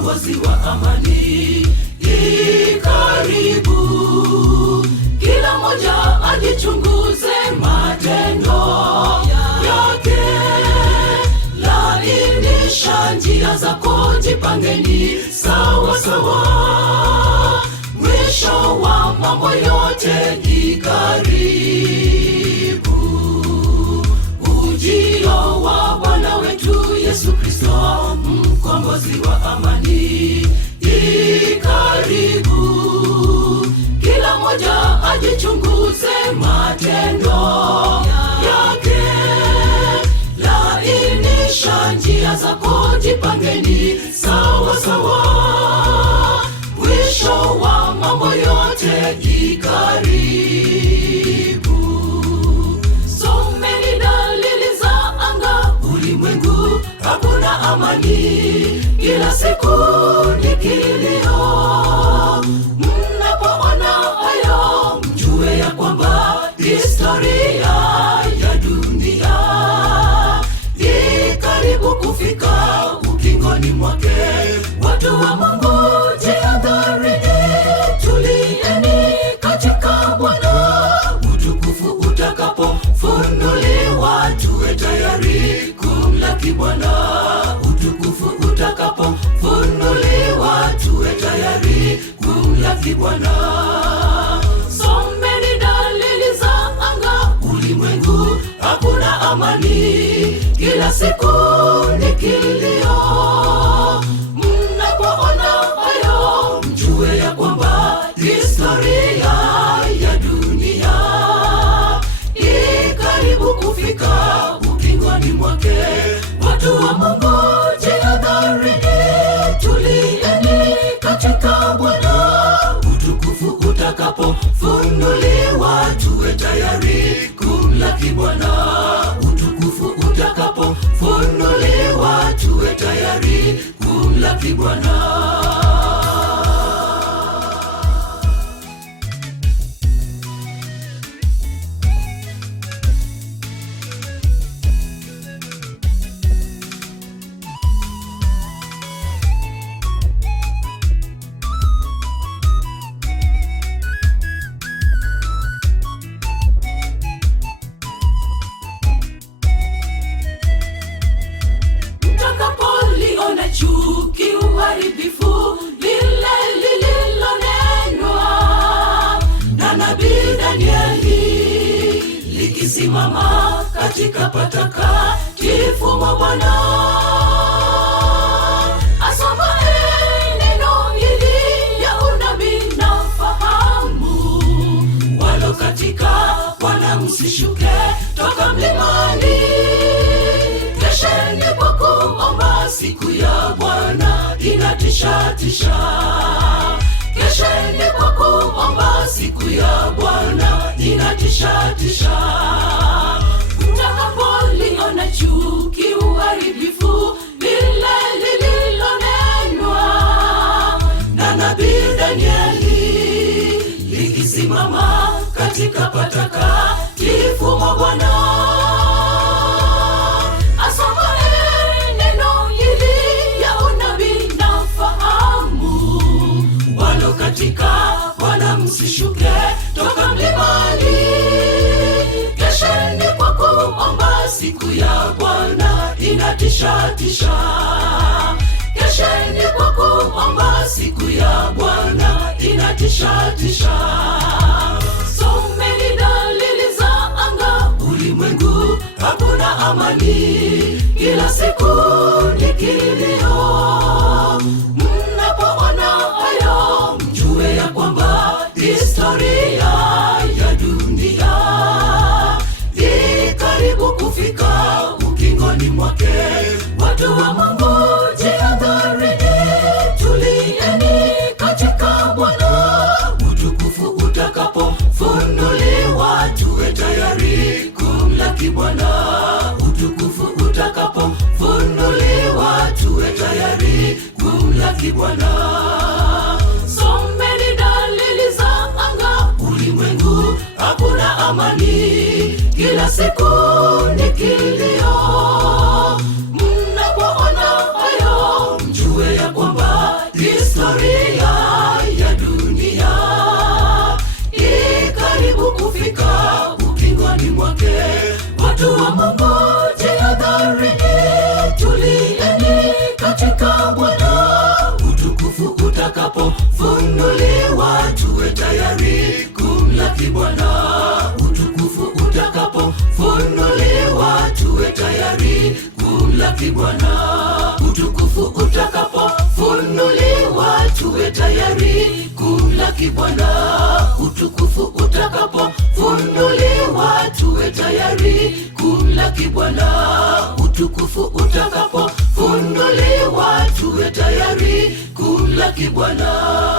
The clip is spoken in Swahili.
mkombozi wa amani karibu. Kila mmoja ajichunguze matendo yake, lainisha njia zako, jipangeni sawa sawa. Mwisho wa mambo yote ni karibu. Ujio wa Bwana wetu Yesu Kristo, mkombozi wa amani karibu. Kila mmoja ajichunguze matendo yake, lainisha njia zako, jipangeni sawa sawa. Mwisho wa mambo yote ni karibu. Someni dalili za anga, ulimwengu hakuna amani, kila siku ni kilio. Mnapoona hayo, mjue ya kwamba historia ya dunia karibu kufika ukingoni mwake. Watu wa Mungu, jihadharini, tulieni katika Bwana. Utukufu utakapofunuliwa, tuwe tayari kumlaki Bwana. Utukufu utakapofunuliwa, tuwe tayari kumlaki Bwana. Someni dalili za anga, ulimwengu hakuna amani, kila siku ni kilio. Mnapoona hayo, mjue ya kwamba historia ya dunia karibu kufika ukingoni mwake. Watu wa Mungu, jihadharini, tulieni katika Bwana. Utukufu utakapofunuliwa, tuwe tayari kumlaki Bwana. Utukufu utakapofunuliwa, tuwe tayari kumlaki Bwana. Mtakapoliona chuki, uharibifu, lile lililonenwa na nabii Danieli, likisimama katika patakatifu mwa Bwana. Asomaye neno hili ya unabii na fahamu, walo katika Bwana msishuke toka mlimani. Kesheni kwa kuomba, siku ya Bwana inatisha tisha. Kesheni kwa kuomba, siku ya Bwana inatisha tisha. Mtakapoliona chuki, uharibifu, lile lililonenwa na nabii Danieli, likisimama katika patakatifu mwa Bwana. Asomaye neno hili ya unabii na fahamu, walo katika Bwana msishuke toka mlimani. Kesheni kwa kuomba, siku ya Bwana inatisha tisha. Kesheni kwa kuomba, siku ya Bwana inatisha tisha. Someni dalili za anga, ulimwengu hakuna amani, kila siku ni kilio. Mnapoona hayo, mjue ya kwamba historia ya dunia karibu kufika ukingoni mwake. Watu wa Mungu, jihadharini, tulieni katika Bwana. Utukufu utakapofunuliwa, tuwe tayari kumlaki Bwana. Utukufu utakapofunuliwa, tuwe tayari kumlaki Bwana. Someni dalili za anga, ulimwengu hakuna amani, kila siku ni kilio. Mnapoona hayo, mjue ya kwamba kumlaki Bwana. Utukufu utakapofunuliwa, tuwe tayari kumlaki Bwana. Utukufu utakapofunuliwa, tuwe tayari kumlaki Bwana.